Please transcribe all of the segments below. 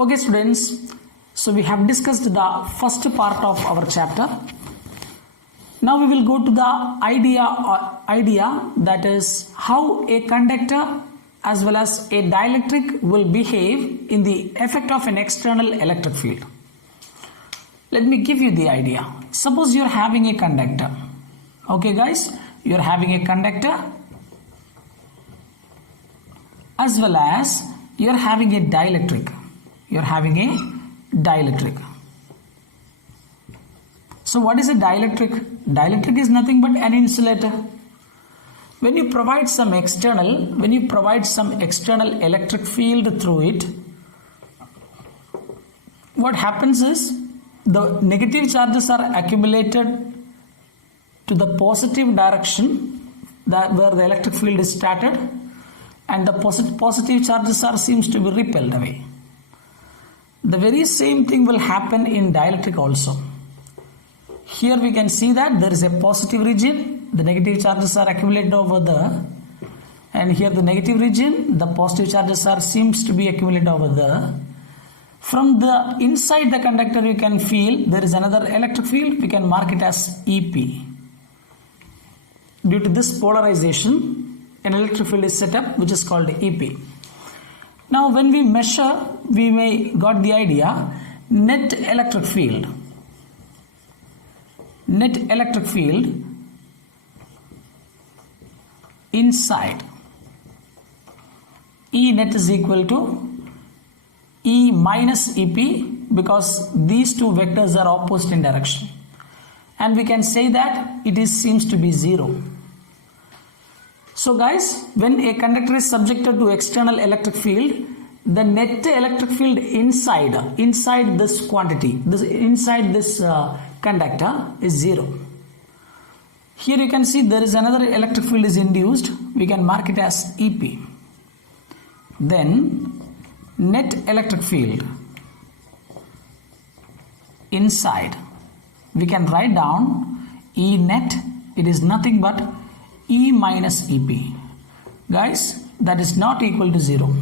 Okay students, so we have discussed the first part of our chapter. Now we will go to the idea that is how a conductor as well as a dielectric will behave in the effect of an external electric field. Let me give you the idea. Suppose you are having a conductor. Okay guys, you are having a conductor as well as you are having a dielectric. You are having a dielectric. So what is a dielectric? Dielectric is nothing but an insulator. When you provide some external electric field through it, what happens is the negative charges are accumulated to the positive direction where the electric field is started, and the positive charges seems to be repelled away. The very same thing will happen in dielectric also. Here we can see that there is a positive region, the negative charges are accumulated over there, and here the negative region, the positive charges seems to be accumulated over there. From the inside the conductor you can feel there is another electric field, we can mark it as EP. Due to this polarization, an electric field is set up which is called EP. Now when we measure, we may got the idea, net electric field inside E net is equal to E minus EP, because these two vectors are opposite in direction, and we can say that it seems to be 0. So guys, when a conductor is subjected to external electric field, the net electric field inside this quantity, inside this conductor is 0. Here you can see there is another electric field is induced, we can mark it as EP. Then net electric field inside, we can write down E net, it is nothing but E minus EP. Guys, that is not equal to 0.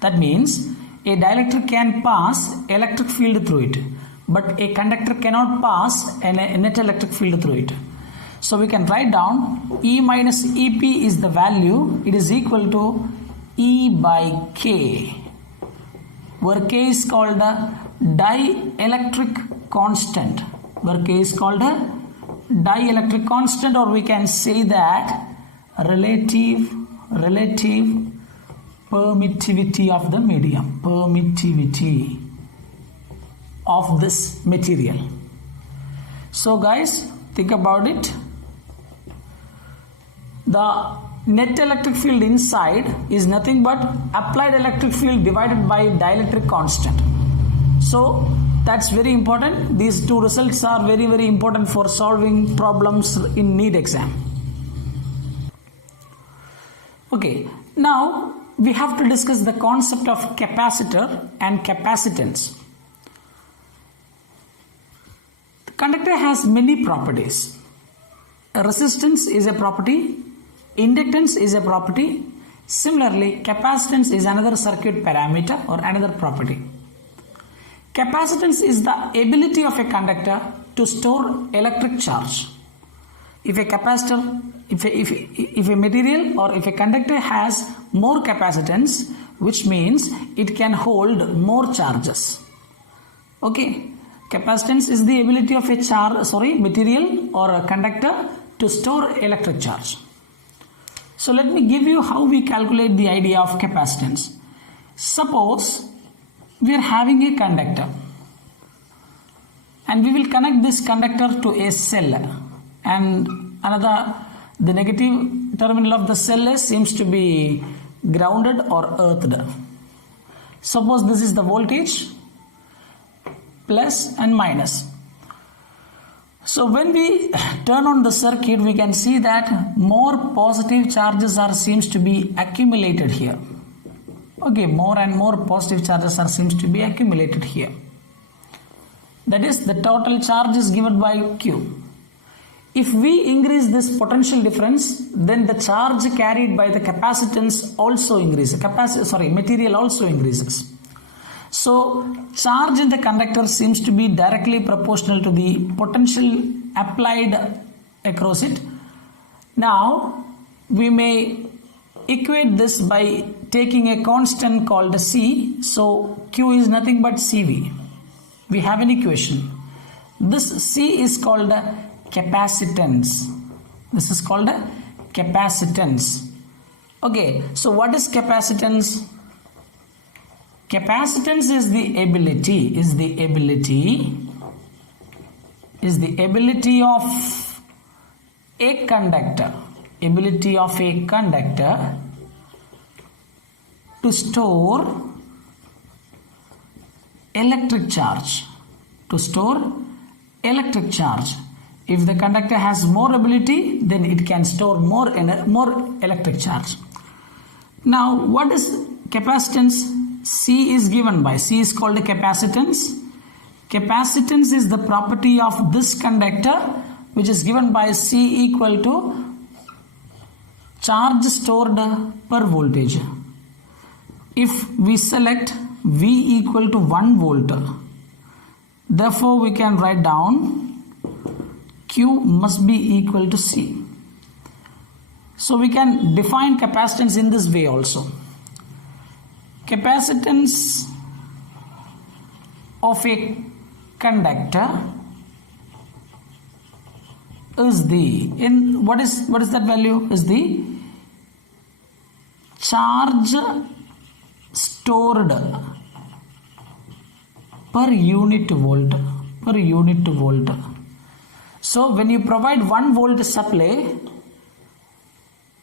That means a dielectric can pass electric field through it, but a conductor cannot pass a net electric field through it. So we can write down E minus EP is the value, it is equal to E by K, where K is called a dielectric constant, or we can say that relative permittivity of the medium, permittivity of this material. So guys, think about it. The net electric field inside is nothing but applied electric field divided by dielectric constant. So that's very important. These two results are very, very important for solving problems in NEET exam. Okay, now we have to discuss the concept of capacitor and capacitance. The conductor has many properties. Resistance is a property, inductance is a property. Similarly, capacitance is another circuit parameter or another property. Capacitance is the ability of a conductor to store electric charge. If a capacitor, if a material or if a conductor has more capacitance, which means it can hold more charges. Okay, capacitance is the ability of a material or a conductor to store electric charge. So let me give you how we calculate the idea of capacitance. Suppose we are having a conductor and we will connect this conductor to a cell, and the negative terminal of the cell seems to be grounded or earthed. Suppose this is the voltage, plus and minus. So when we turn on the circuit, we can see that more positive charges seems to be accumulated here. Okay, more and more positive charges seems to be accumulated here. That is, the total charge is given by Q. If we increase this potential difference, then the charge carried by the capacitance also increases. Material also increases. So charge in the conductor seems to be directly proportional to the potential applied across it. Now we may equate this by taking a constant called C. So Q is nothing but CV. We have an equation. This C is called capacitance. This is called capacitance. Okay, so what is capacitance? Capacitance is the ability of a conductor to store electric charge. If the conductor has more ability, then it can store more electric charge. Now what is capacitance? C is given by, C is called a capacitance. Capacitance is the property of this conductor, which is given by C equal to charge stored per voltage. If we select V equal to 1 volt, therefore we can write down Q must be equal to C. So we can define capacitance in this way also. Capacitance of a conductor is what is that value? Is the charge stored per unit volt. So when you provide 1 volt supply,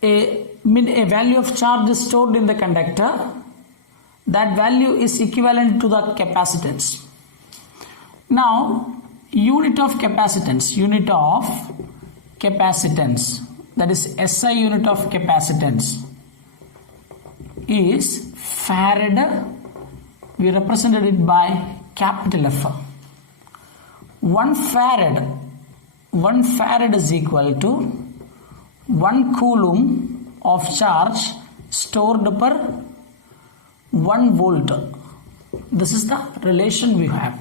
a value of charge is stored in the conductor. That value is equivalent to the capacitance. Now unit of capacitance, that is SI unit of capacitance is farad. We represented it by capital F. 1 farad is equal to 1 coulomb of charge stored per 1 volt. This is the relation we have.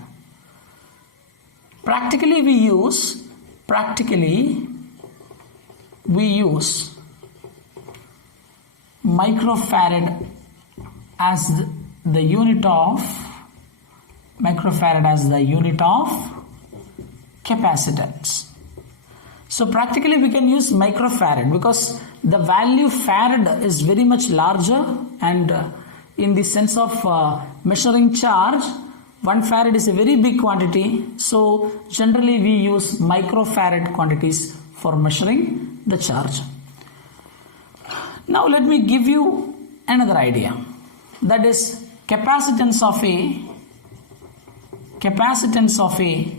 Practically we use microfarad as the unit of capacitance. So practically we can use microfarad because the value farad is very much larger, and in the sense of measuring charge, 1 farad is a very big quantity. So generally we use microfarad quantities for measuring the charge. Now let me give you another idea, that is capacitance of a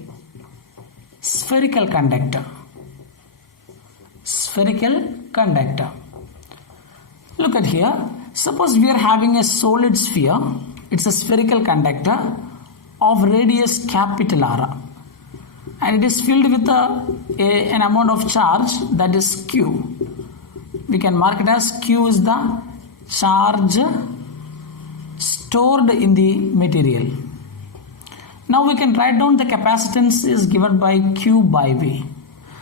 spherical conductor. Look at here. Suppose we are having a solid sphere. It's a spherical conductor of radius capital R, and it is filled with an amount of charge, that is Q. We can mark it as Q is the charge stored in the material. Now we can write down the capacitance is given by Q by V.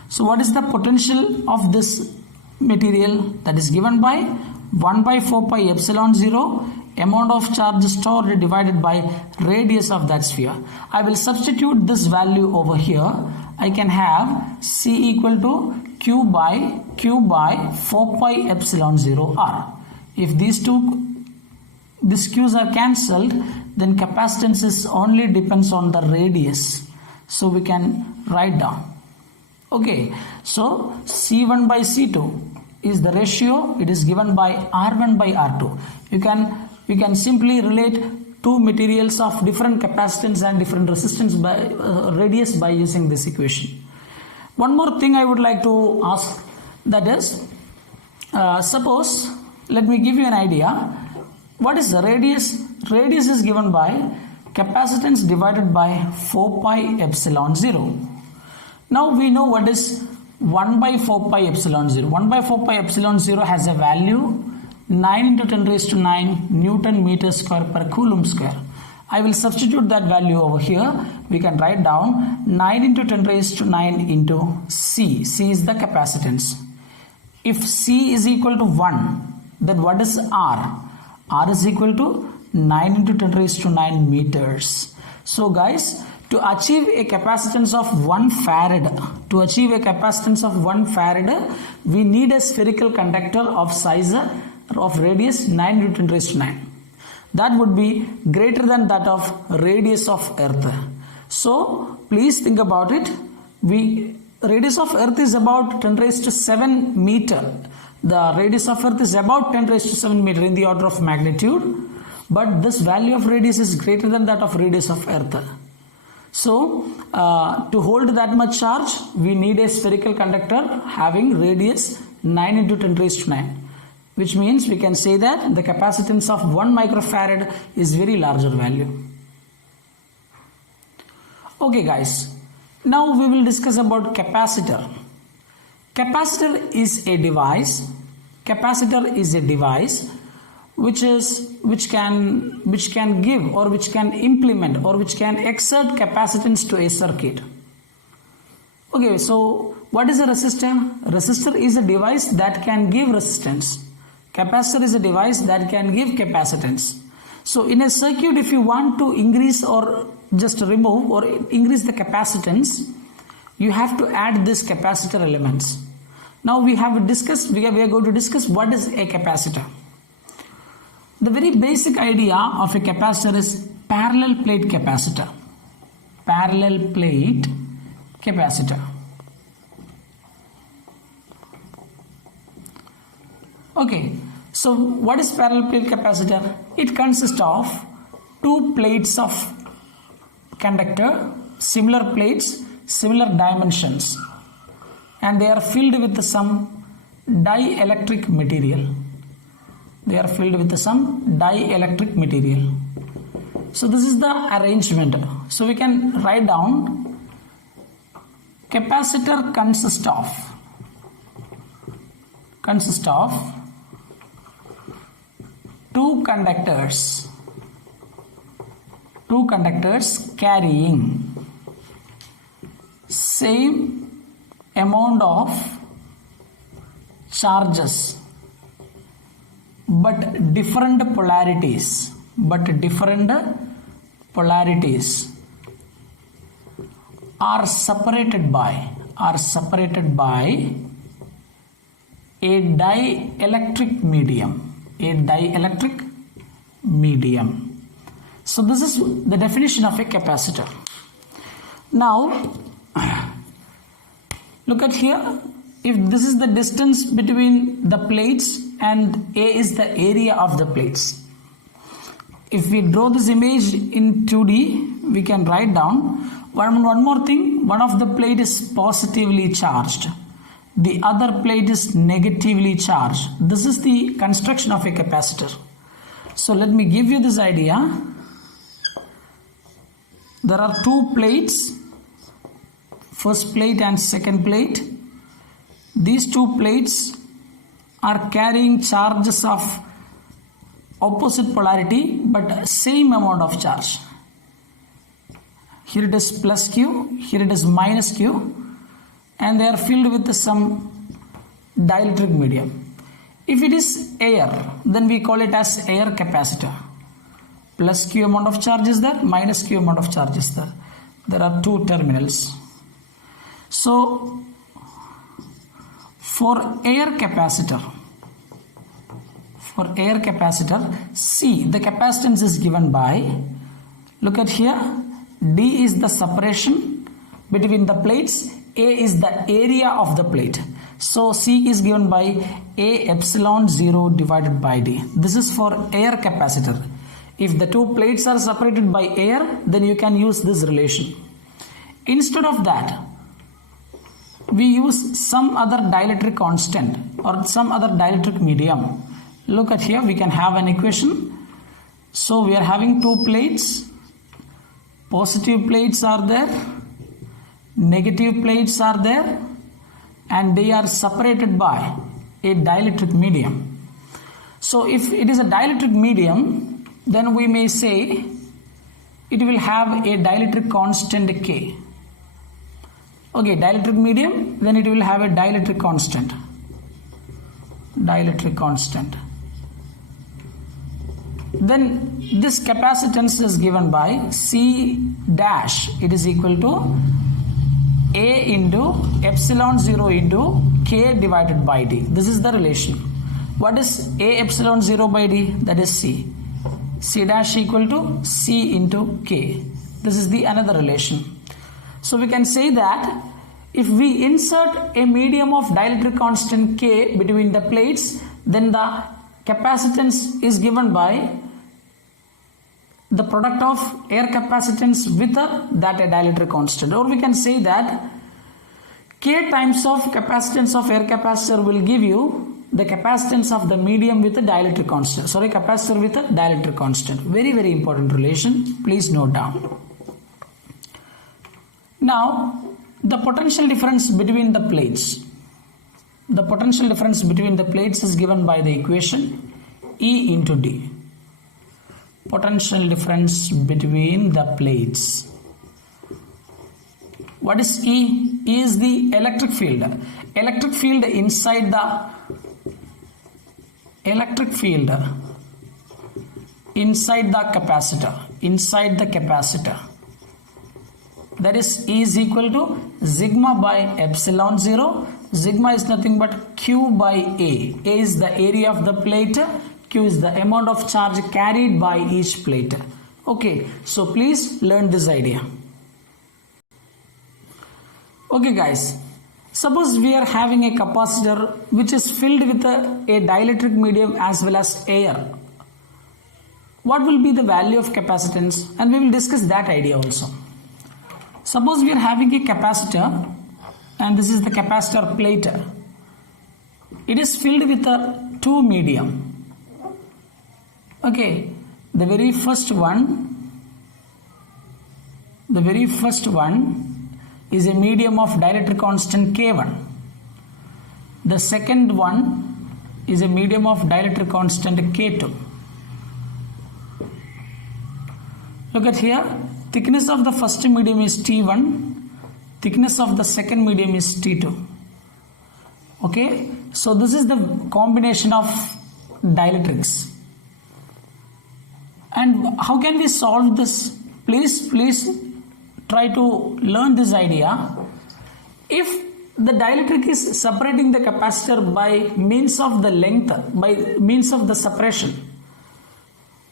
So what is the potential of this material? That is given by 1 by 4 pi epsilon 0 amount of charge stored divided by radius of that sphere. I will substitute this value over here. I can have C equal to Q by 4 pi epsilon 0 R. If these Q's are cancelled, then capacitance is only depends on the radius. So we can write down. Okay, so C1 by C2 is the ratio. It is given by R1 by R2. You can simply relate two materials of different capacitance and different resistance by radius by using this equation. One more thing I would like to ask, that is, suppose, let me give you an idea. What is the radius? Radius is given by capacitance divided by 4 pi epsilon 0. Now we know what is 1 by 4 pi epsilon 0. 1 by 4 pi epsilon 0 has a value 9 into 10 raised to 9 Newton meter square per coulomb square. I will substitute that value over here. We can write down 9 into 10 raised to 9 into C. C is the capacitance. If C is equal to 1, then what is R? R is equal to 9 into 10 raised to 9 meters. So guys, to achieve a capacitance of 1 farad, we need a spherical conductor of size of radius 9 into 10 raised to 9. That would be greater than that of radius of earth. So please think about it. Radius of earth is about 10 raised to 7 meter. The radius of earth is about 10 raised to 7 meter in the order of magnitude. But this value of radius is greater than that of radius of earth. So to hold that much charge, we need a spherical conductor having radius 9 into 10 raised to 9. Which means we can say that the capacitance of 1 microfarad is very larger value. Okay guys, now we will discuss about capacitor. Capacitor is a device which can give or which can implement or which can exert capacitance to a circuit. Okay, so what is a resistor? Resistor is a device that can give resistance. Capacitor is a device that can give capacitance. So in a circuit, if you want to increase or just remove or increase the capacitance, you have to add this capacitor elements. Now we are going to discuss what is a capacitor. The very basic idea of a capacitor is parallel plate capacitor. Parallel plate capacitor. Okay, so what is parallel plate capacitor? It consists of two plates of conductor, similar plates, similar dimensions, and they are filled with some dielectric material. So this is the arrangement. So we can write down capacitor consists of two conductors carrying same amount of charges but different polarities are separated by a dielectric medium. So this is the definition of a capacitor. Now look at here. If this is the distance between the plates and A is the area of the plates. If we draw this image in 2D, we can write down one more thing. One of the plate is positively charged. The other plate is negatively charged. This is the construction of a capacitor. So let me give you this idea. There are two plates, first plate and second plate. These two plates are carrying charges of opposite polarity but same amount of charge. Here it is plus Q, here it is minus Q, and they are filled with some dielectric medium. If it is air, then we call it as air capacitor. Plus Q amount of charge is there, minus Q amount of charge is there. There are two terminals. So for air capacitor, C, the capacitance is given by, look at here, D is the separation between the plates, A is the area of the plate. So C is given by A epsilon 0 divided by D. This is for air capacitor. If the two plates are separated by air, then you can use this relation. Instead of that, we use some other dielectric constant or some other dielectric medium. Look at here, we can have an equation. So we are having two plates. Positive plates are there, negative plates are there, and they are separated by a dielectric medium. So if it is a dielectric medium, then we may say it will have a dielectric constant K. Okay, dielectric medium, then it will have a dielectric constant. Dielectric constant. Then this capacitance is given by C dash. It is equal to A into epsilon 0 into K divided by D. This is the relation. What is A epsilon 0 by D? That is C. C dash equal to C into K. This is the another relation. So we can say that if we insert a medium of dielectric constant K between the plates, then the capacitance is given by the product of air capacitance with that dielectric constant. Or we can say that K times of capacitance of air capacitor will give you the capacitance of the medium with a dielectric constant. Sorry, capacitor with a dielectric constant. Very, very important relation. Please note down. Now, the potential difference between the plates. The potential difference between the plates is given by the equation E into D. Potential difference between the plates. What is E? E is the electric field. Electric field inside the capacitor. Inside the capacitor. That is E is equal to sigma by epsilon 0. Sigma is nothing but Q by A. A is the area of the plate. Q is the amount of charge carried by each plate. Okay, so please learn this idea. Okay guys, suppose we are having a capacitor which is filled with a dielectric medium as well as air. What will be the value of capacitance? And we will discuss that idea also. Suppose we are having a capacitor and this is the capacitor plate. It is filled with a two medium. Okay, the very first one is a medium of dielectric constant K1. The second one is a medium of dielectric constant K2. Look at here, thickness of the first medium is T1, thickness of the second medium is T2. Okay, so this is the combination of dielectrics. And how can we solve this? Please try to learn this idea. If the dielectric is separating the capacitor by means of the length, by means of the separation,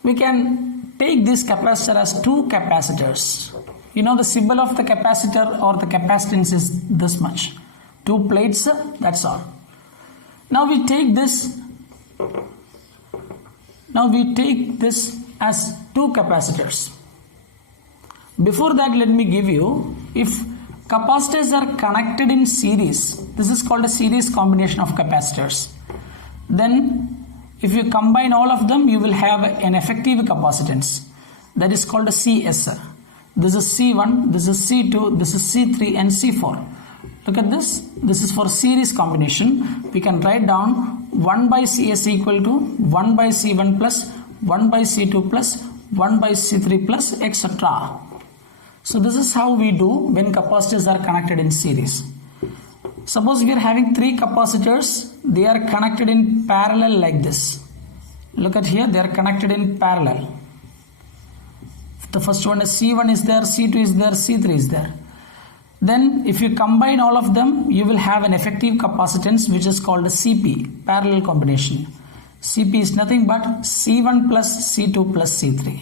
we can take this capacitor as two capacitors. You know the symbol of the capacitor or the capacitance is this much. Two plates, that's all. Now we take this as two capacitors. Before that, let me give you, if capacitors are connected in series, this is called a series combination of capacitors. Then if you combine all of them, you will have an effective capacitance. That is called a CS. This is C1, this is C2, this is C3 and C4. Look at this. This is for series combination. We can write down 1 by CS equal to 1 by C1 plus 1 by C2 plus 1 by C3 plus etc. So this is how we do when capacitors are connected in series. Suppose we are having three capacitors. They are connected in parallel like this. Look at here. They are connected in parallel. The first one is C1 is there, C2 is there, C3 is there. Then if you combine all of them, you will have an effective capacitance which is called a CP, parallel combination. CP is nothing but C1 plus C2 plus C3.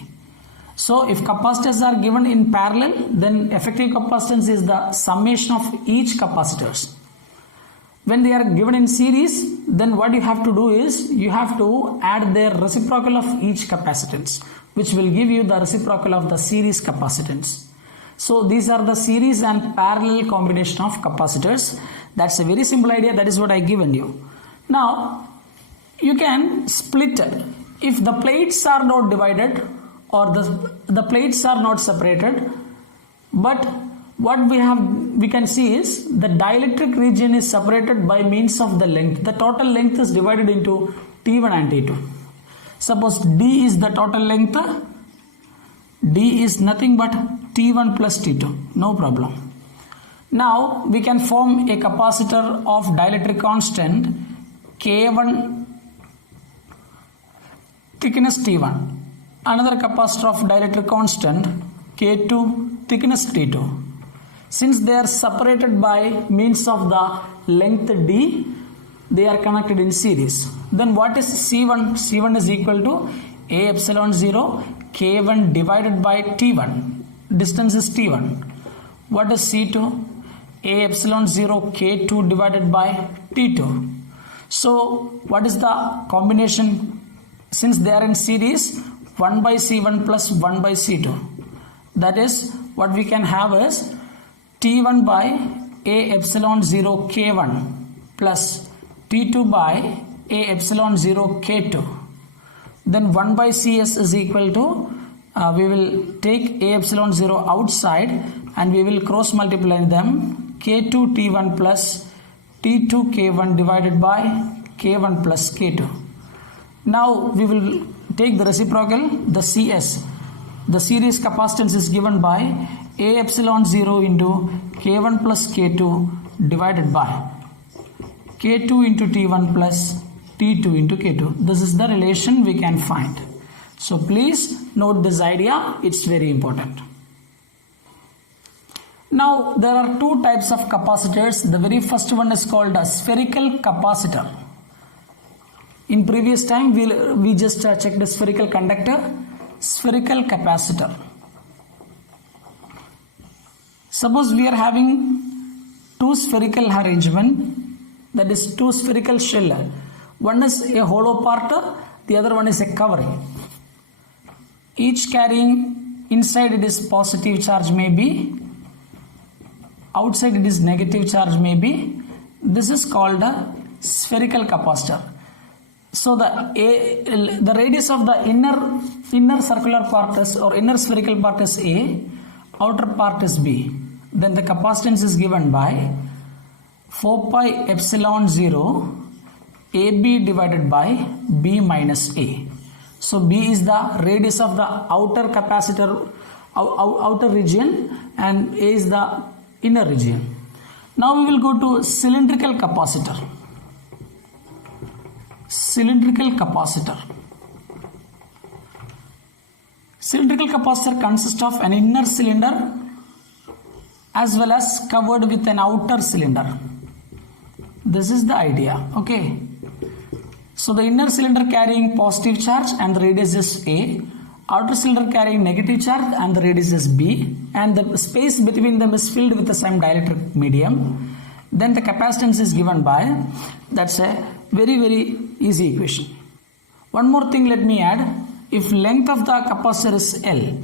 So if capacitors are given in parallel, then effective capacitance is the summation of each capacitors. When they are given in series, then what you have to do is you have to add their reciprocal of each capacitance, which will give you the reciprocal of the series capacitance. So these are the series and parallel combination of capacitors. That's a very simple idea. That is what I given you. Now you can split it. If the plates are not divided or the plates are not separated, but what we can see is the dielectric region is separated by means of the length. The total length is divided into T1 and T2. Suppose D is the total length D is nothing but T1 plus T2, no problem. Now we can form a capacitor of dielectric constant K1 thickness T1, another capacitor of dielectric constant K2 thickness T2. Since they are separated by means of the length D, they are connected in series. Then what is C1? C1 is equal to A epsilon 0 K1 divided by T1. Distance is T1. What is C2? A epsilon 0 K2 divided by T2. So what is the combination? Since they are in series, 1 by C1 plus 1 by C2. That is, what we can have is T1 by A epsilon 0 K1 plus T2 by A epsilon 0 K2. Then 1 by Cs is equal to, we will take A epsilon 0 outside and we will cross multiply them, K2 T1 plus T2 K1 divided by K1 plus K2. Now we will take the reciprocal, the Cs. The series capacitance is given by A epsilon 0 into K1 plus K2 divided by K2 into T1 plus T2 into K2. This is the relation we can find. So please note this idea, it's very important. Now there are two types of capacitors. The very first one is called a spherical capacitor. In previous time we just checked the spherical conductor, spherical capacitor. Suppose we are having two spherical arrangement, that is two spherical shell. One is a hollow part, the other one is a covering. Each carrying inside it is positive charge maybe, outside it is negative charge maybe. This is called a spherical capacitor. So the radius of the inner circular part is, or inner spherical part is A, outer part is B. Then the capacitance is given by 4 pi epsilon 0 AB divided by B minus A. So B is the radius of the outer capacitor, outer region, and A is the inner region. Now we will go to cylindrical capacitor. Cylindrical capacitor. Cylindrical capacitor consists of an inner cylinder as well as covered with an outer cylinder. This is the idea. Okay. So the inner cylinder carrying positive charge and the radius is A, outer cylinder carrying negative charge and the radius is B, and the space between them is filled with the same dielectric medium. Then the capacitance is given by, that's a very easy equation. One more thing let me add, if length of the capacitor is L,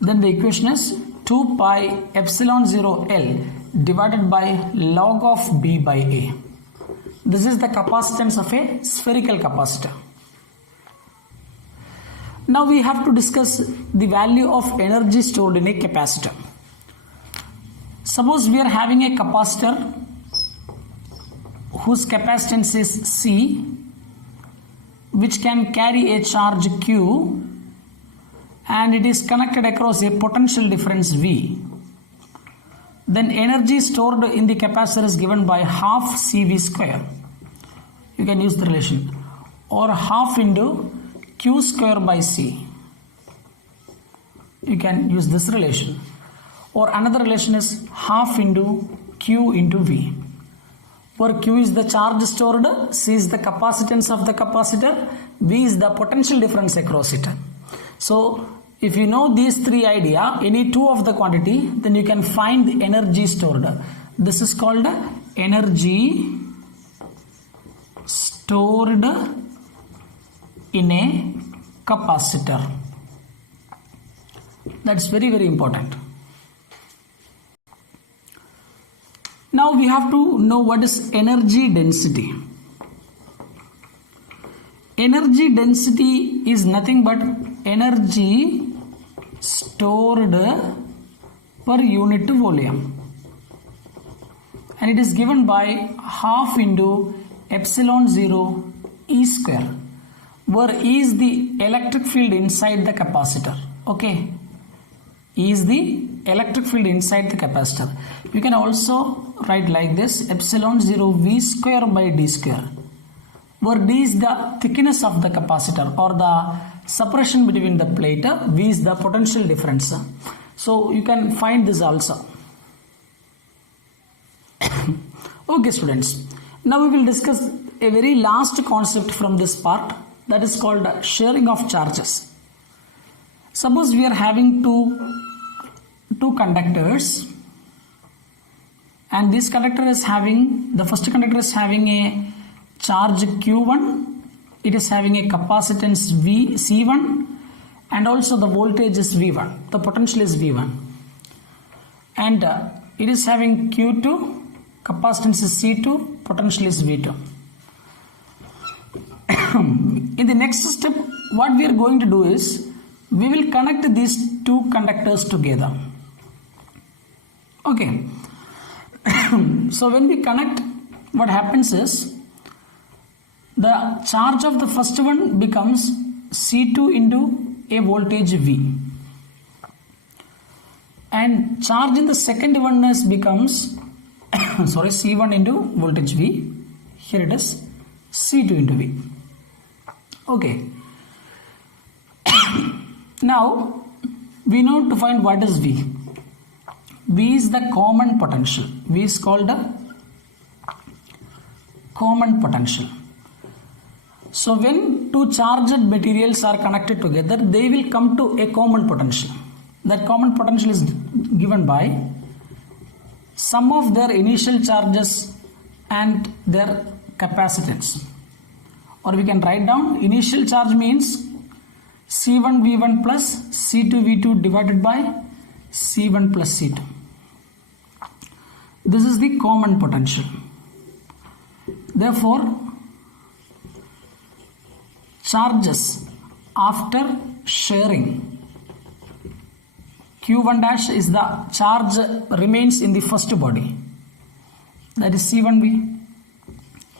then the equation is 2 pi epsilon 0 L divided by log of B by A. This is the capacitance of a spherical capacitor. Now we have to discuss the value of energy stored in a capacitor. Suppose we are having a capacitor whose capacitance is C, which can carry a charge Q, and it is connected across a potential difference V. Then energy stored in the capacitor is given by half CV square. You can use the relation, or half into Q square by C. You can use this relation, or another relation is half into Q into V, where Q is the charge stored, C is the capacitance of the capacitor, V is the potential difference across it. So if you know these three idea, any two of the quantity, then you can find the energy stored. This is called energy stored in a capacitor. That's very important. Now we have to know what is energy density. Energy density is nothing but energy stored per unit volume, and it is given by half into epsilon 0 E square, where E is the electric field inside the capacitor. Okay, is the electric field inside the capacitor. You can also write like this, epsilon 0 V square by D square, where D is the thickness of the capacitor or the separation between the plate, V is the potential difference. So you can find this also. Okay students, now we will discuss a very last concept from this part, that is called sharing of charges. Suppose we are having two conductors, and this conductor is having, the first conductor is having a charge Q1, it is having a capacitance C1, and also the voltage is V1, the potential is V1, and it is having Q2, capacitance is C2, potential is V2. In the next step, what we are going to do is, we will connect these two conductors together. Okay. So when we connect, what happens is, the charge of the first one becomes C2 into a voltage V, and charge in the second one becomes sorry, C1 into voltage V. Here it is C2 into V. Okay. Now we know to find what is V. V is the common potential. V is called the common potential. So when two charged materials are connected together, they will come to a common potential. That common potential is given by sum of their initial charges and their capacitance. Or we can write down, initial charge means C1 V1 plus C2 V2 divided by C1 plus C2. This is the common potential. Therefore, charges after sharing, Q1 dash is the charge remains in the first body, that is C1V.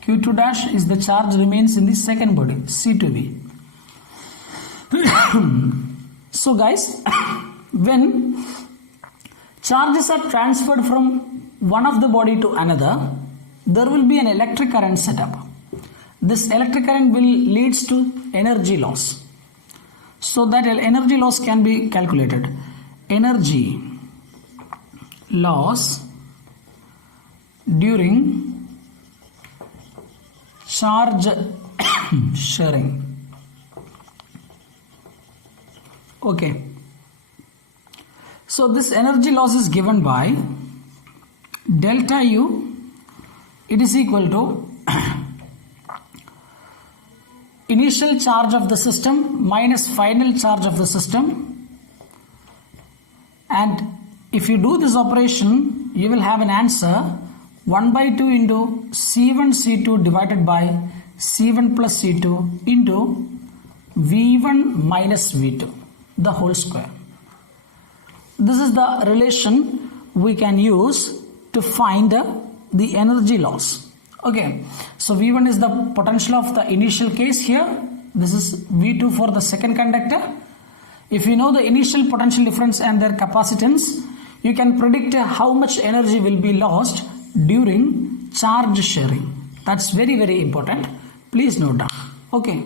Q2 dash is the charge remains in the second body, C2V. So guys, when charges are transferred from one of the body to another, there will be an electric current set up. This electric current will leads to energy loss. So that energy loss can be calculated. Energy loss during charge sharing. Okay. So this energy loss is given by delta U, it is equal to initial charge of the system minus final charge of the system, and if you do this operation, you will have an answer 1 by 2 into C1 C2 divided by C1 plus C2 into V1 minus V2, the whole square. This is the relation we can use to find the energy loss. Okay, so V1 is the potential of the initial case here. This is V2 for the second conductor. If you know the initial potential difference and their capacitance, you can predict how much energy will be lost during charge sharing. That's very, very important. Please note down. Okay.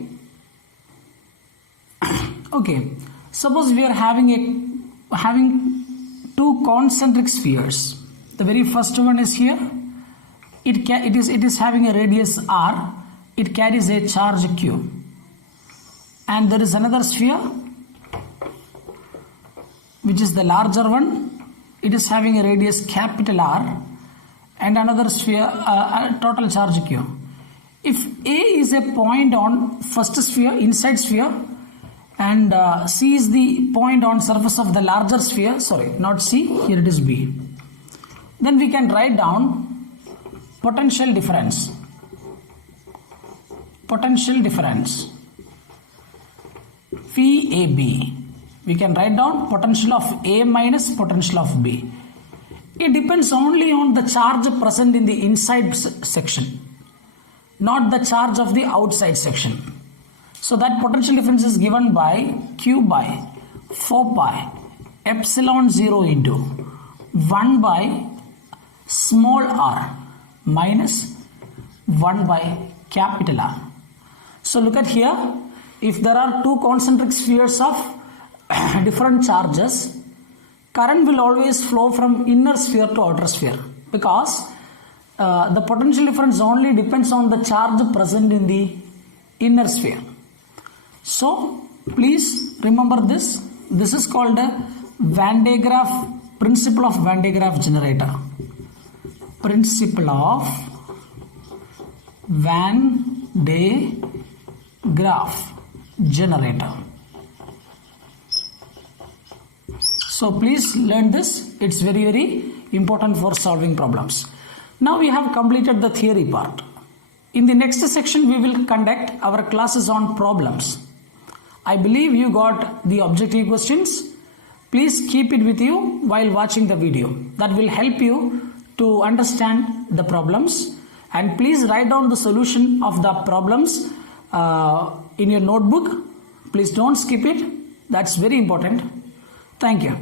Okay. Suppose we are having two concentric spheres. The very first one is here. It is having a radius r. It carries a charge q. And there is another sphere, which is the larger one. It is having a radius capital R, and another sphere, total charge q. If A is a point on first sphere, inside sphere, and C is the point on surface of the larger sphere, sorry, not C, here it is B, then we can write down potential difference. Potential difference VAB. We can write down potential of A minus potential of B. It depends only on the charge present in the inside section, not the charge of the outside section. So that potential difference is given by Q by 4 pi epsilon 0 into 1 by small r minus 1 by capital R. So look at here, if there are two concentric spheres of different charges, current will always flow from inner sphere to outer sphere because the potential difference only depends on the charge present in the inner sphere. So please remember this. This is called a Van de Graaff principle of Van de Graaff generator. Principle of Van de Graaff generator. So please learn this. It's very important for solving problems. Now we have completed the theory part. In the next section we will conduct our classes on problems. I believe you got the objective questions. Please keep it with you while watching the video. That will help you to understand the problems, and please write down the solution of the problems in your notebook. Please don't skip it. That's very important. Thank you.